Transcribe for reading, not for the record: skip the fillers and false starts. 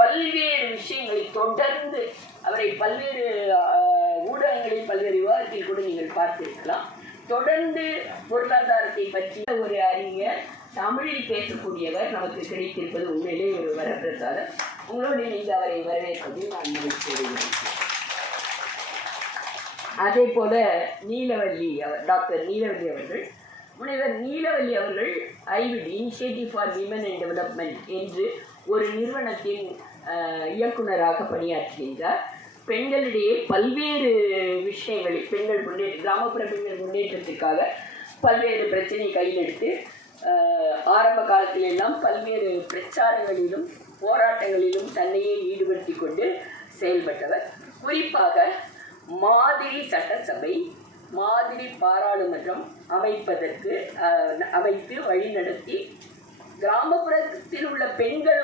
பல்வேறு விஷயங்களை தொடர்ந்து அவரை பல்வேறு ஊடகங்களில் பல்வேறு விவாதத்தில் கூட நீங்கள் பார்த்திருக்கலாம். தொடர்ந்து பொருளாதாரத்தை பற்றி ஒரு அறிஞர் தமிழில் பேசக்கூடியவர் நமக்கு கிடைத்திருப்பது உண்மையிலே ஒரு வரப்பிரசாதம். உங்களோடு இணைந்து அவரை வரவேற்பதில் நான் மகிழ்ச்சி அடைகிறேன். அதே போல நீலவல்லி டாக்டர் நீலவல்லி அவர்கள், முனைவர் நீலவல்லி அவர்கள் IVT initiative for women and development என்று ஒரு நிறுவனத்தின் இயக்குநராக பணியாற்றுகின்றார். பெண்களிடையே பல்வேறு விஷயங்களில் பெண்கள் கிராமப்புற பெண்கள் முன்னேற்றத்திற்காக பல்வேறு பிரச்சனையை கையில் எடுத்து ஆரம்ப காலத்திலெல்லாம் பல்வேறு பிரச்சாரங்களிலும் போராட்டங்களிலும் தன்னையே ஈடுபடுத்தி கொண்டு செயல்பட்டவர். குறிப்பாக மாதிரி சட்டசபை, மாதிரி பாராளுமன்றம் அமைத்து வழிநடத்தி கிராமப்புறத்தில் உள்ள பெண்கள்